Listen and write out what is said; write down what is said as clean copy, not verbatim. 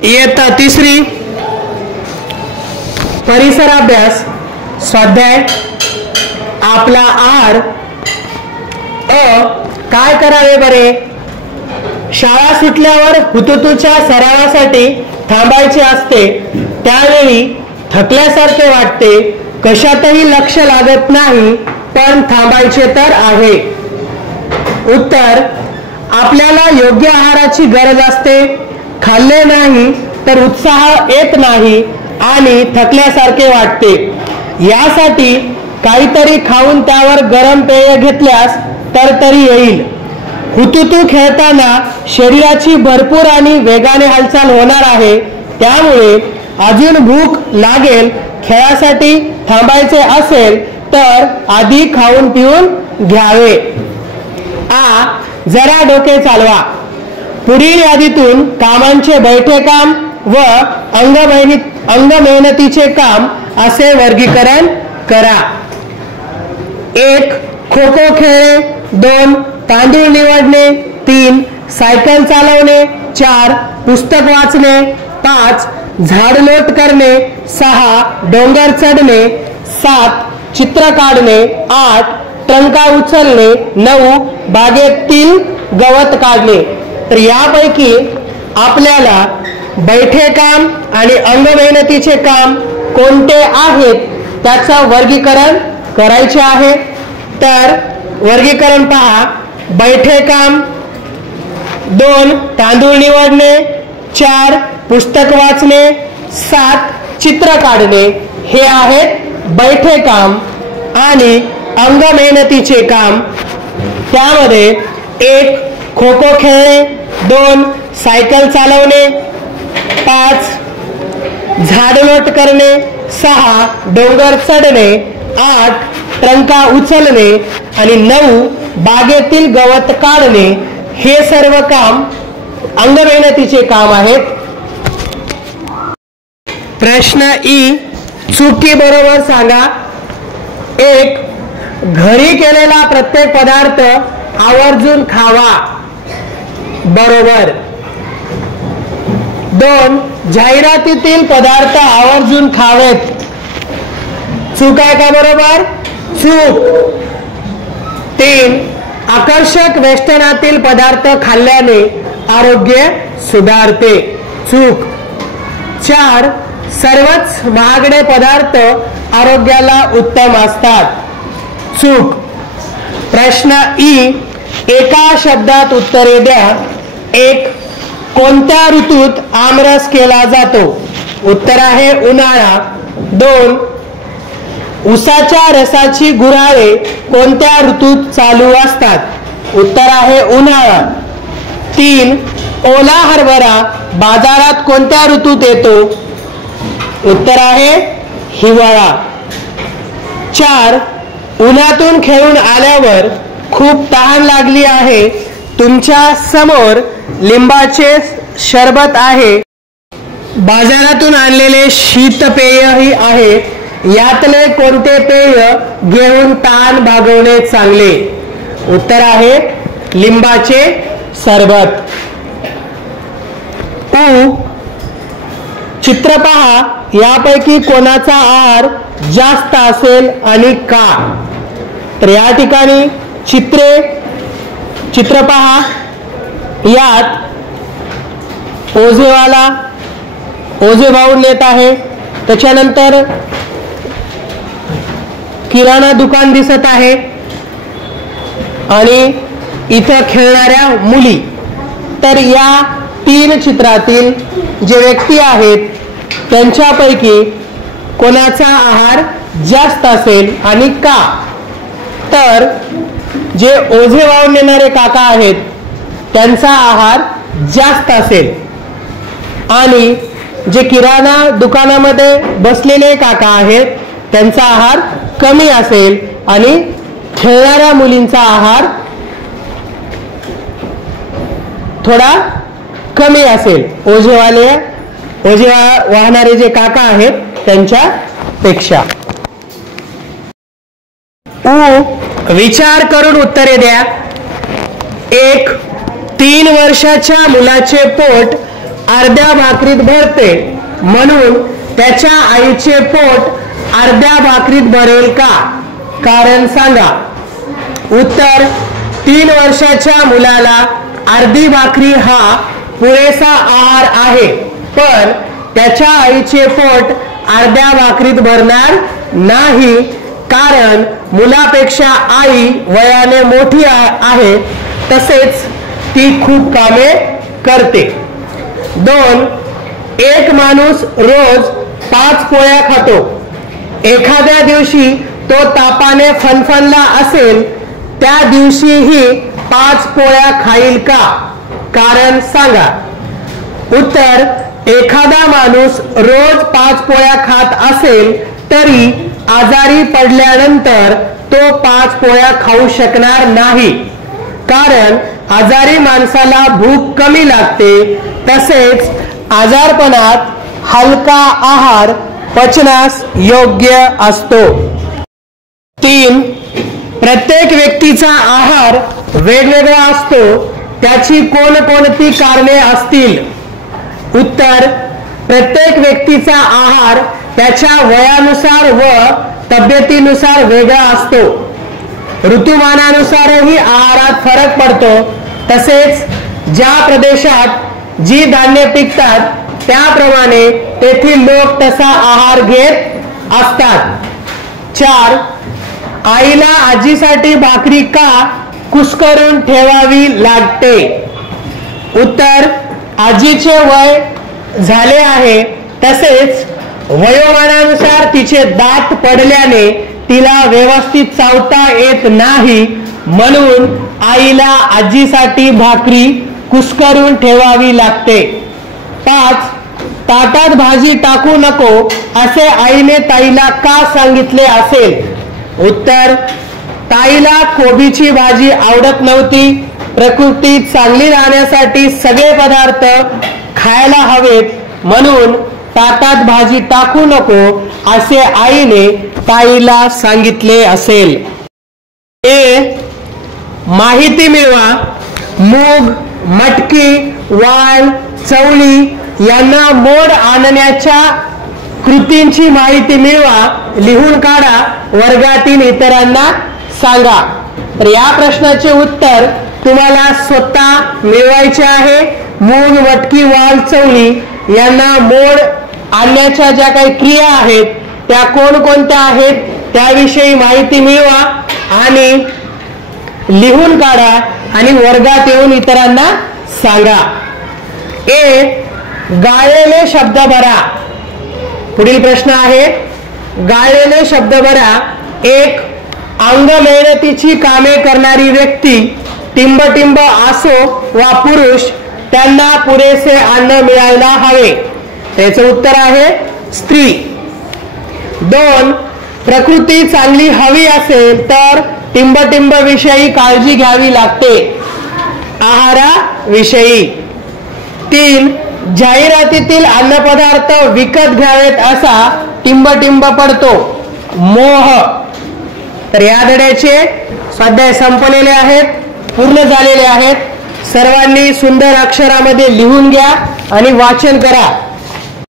इयत्ता तिसरी परिसर अभ्यास स्वाध्याय आपला आहार काय करावे बरे। शाळा सुटल्यावर हुतुतूच्या सरावासाठी थांबायचे असते, त्यावेळी थकल्यासारखे वाटते, कशातही लक्ष लागत नाही, पण थांबायचे तर आहे। उत्तर, आपल्याला योग्य आहाराची गरज असते, खाल्ले नाही तर उत्साह येत नाही आणि थकल्यासारखे वाटते। यासाठी काहीतरी खाऊन त्यावर गरम पेय घेतल्यास तरी येईल। हुतुतू खेळताना शरीराची भरपूर आणि वेगाने हालचाल होणार आहे, त्यामुळे अजून भूक लागेल। खेळासाठी थांबायचे असेल तर आधी खाऊन पिऊन घ्यावे। जरा डोके चालवा। पुढील यादीतून कामांचे बैठे काम व अंग मेहनतीचे काम असे वर्गीकरण करा। 1. खो खो खेळणे, 2. तांदूळ निवडणे, 3. सायकल चालवणे, 4. पुस्तक वाचणे, 5. झाडलोट करणे, 6. डोंगर चढणे, 7. चित्र काढणे, 8. ट्रंका उचलणे, 9. बागेतील गवत काढणे। तर यापैकी आपल्याला बैठे काम आणि अंग मेहनतीचे काम कोणते आहेत त्याचं वर्गीकरण करायचे आहे। तर वर्गीकरण पहा। बैठे काम 2. तांदूळ निवडणे, 4. पुस्तक वाचणे, 7. चित्र काढणे हे आहेत बैठे काम। आणि अंग मेहनतीचे काम त्यामध्ये 1. खो खो खेळणे, 2. सायकल चालवणे, 5. झाडलोट करणे, 6. डोंगर चढणे, 8. ट्रंका उचलणे आणि 9. बागेतील गवत काढणे हे सर्व काम अंग मेहनतीचे काम आहेत। प्रश्न ई, चुकी बरोबर सांगा। 1. घरी केलेला प्रत्येक पदार्थ आवर्जून खावा, बरोबर। 2. जाहिरातीतील पदार्थ आवर्जून खावेत, चूक आहे का बरोबर? चूक। 3. आकर्षक वेष्टनातील पदार्थ खाल्ल्याने आरोग्य सुधारते, चूक। 4. सर्वच महागडे पदार्थ आरोग्याला उत्तम असतात, चूक। प्रश्न ई, एका शब्दात उत्तरे द्या। 1. कोणत्या ऋतूत आमरस केला जातो? उत्तर आहे उन्हाळा। 2. उसाच्या रसाची गुऱ्हाळे कोणत्या ऋतूत चालू असतात? उत्तर आहे उन्हाळा। 3. ओला हरभरा बाजारात कोणत्या ऋतूत येतो? उत्तर आहे हिवाळा। 4. उन्हातून खेळून आल्यावर खूप तहान लागली आहे, तुमच्या समोर लिंबाचे शरबत आहे, बाजारातून आणलेले शीतपेयही आहे, यातले कोणते पेय घेऊन तहान भागवणे चांगले? उत्तर आहे लिंबाचे सरबत। चित्र पहा, यापैकी कोणाचा आहार जास्त असेल आणि का? तर या ठिकाणी चित्र पहा। यात ओझे वाहून नेत आहे, त्याच्यानंतर किराणा दुकान दिसत आहे आणि इथं खेळणाऱ्या मुली। तर या 3 चित्रातील जे व्यक्ती आहेत त्यांच्यापैकी कोणाचा आहार जास्त असेल आणि का? तर जे ओझे वाहून नेणारे काका आहेत त्यांचा आहार जास्त असेल आणि जे किराणा दुकानामध्ये बसलेले काका आहेत त्यांचा आहार कमी असेल आणि खेळणाऱ्या मुलींचा आहार थोडा कमी असेल, ओझे वाहणारे जे काका आहेत त्यांच्यापेक्षा। विचार करून उत्तरे द्या। 1. 3 वर्षाच्या मुलाचे पोट अर्ध्या भाकरीत भरते म्हणून त्याच्या आईचे पोट अर्ध्या भाकरीत भरेल का? कारण सांगा. उत्तर 3 वर्षाच्या मुलाला अर्धी भाकरी हा पुरेसा आहार आहे, पण त्याच्या आईचे पोट अर्ध्या भाकरीत भरणार नाही, कारण मुलापेक्षा आई वयाने मोठी आहे, तसेच ती खूप कामे करते. 2. एक माणूस रोज 5 पोळ्या खातो. एखाद्या दिवशी तो तापाने फणफणला असेल, त्या दिवशीही 5 पोळ्या खाईल का? कारण सांगा. उत्तर एखादा माणूस रोज 5 पोळ्या खात असेल तरी आजारी पडल्यानंतर तो 5 पोळ्या खाऊ शकणार नाही, कारण आजारी माणसाला भूक कमी लागते, तसेच आजारपणात हलका आहार पचनास योग्य असतो. 3. प्रत्येक व्यक्तीचा आहार वेगवेगळा असतो, त्याची कोणकोणती कारणे असतील? उत्तर प्रत्येक व्यक्तीचा आहार त्याच्या वयानुसार व तब्येतीनुसार वेगळा असतो. ऋतुमानानुसारही आहारात फरक पडतो, तसेच ज्या प्रदेशात जी धान्य पिकतात त्याप्रमाणे तेथील लोक तसा आहार घेत असतात. 4. आईला आजीसाठी भाकरी का कुस्करून ठेवावी लागते? उत्तर आजीचे वय झाले आहे, तसेच वयोमानानुसार तिचे दात पडल्याने तिला व्यवस्थित चावता येत नाही, म्हणून आईला आजीसाठी भाकरी कुस्करून ठेवावी लागते. 5. ताटात भाजी टाकू नको असे आईने ताईला का सांगितले असेल? उत्तर ताईला कोबीची भाजी आवडत नव्हती. प्रकृती चांगली राहण्यासाठी सगळे पदार्थ खायला हवेत, म्हणून ताटात भाजी टाकू नको असे आईने ताईला सांगितले असेल. माहिती मिळवा. मूग, मटकी, वाल, चवळी यांना मोड आणण्याच्या कृतींची माहिती मिळवा, लिहून काढा, वर्गातील इतरांना सांगा. तर या प्रश्नाचे उत्तर तुम्हाला स्वतः मिळवायचे आहे. मूग, मटकी, वाल, चवळी यांना मोड आणण्याच्या ज्या काही क्रिया आहेत त्या कोणकोणत्या आहेत त्याविषयी माहिती मिळवा आणि लिहून काढा आणि वर्गात येऊन इतरांना सांगा. गाळलेले शब्द भरा. पुढील प्रश्न आहे, गाळलेले शब्द भरा. 1. अंग मेहनतीची कामे करणारी व्यक्ती, टिंबटिंब असो वा पुरुष, त्यांना पुरेसे अन्न मिळायला हवे. त्याचे उत्तर आहे स्त्री. 2. प्रकृती चांगली हवी असेल तर टिंबटिंब विषयी काळजी घ्यावी लागते, आहाराविषयी. 3. जाहिरातीतील अन्नपदार्थ विकत घ्यावेत असा टिंबटिंब पडतो, मोह. तर या धड्याचे स्वाध्याय संपलेले आहेत, पूर्ण झालेले आहेत. सर्वांनी सुंदर अक्षरामध्ये लिहून घ्या आणि वाचन करा.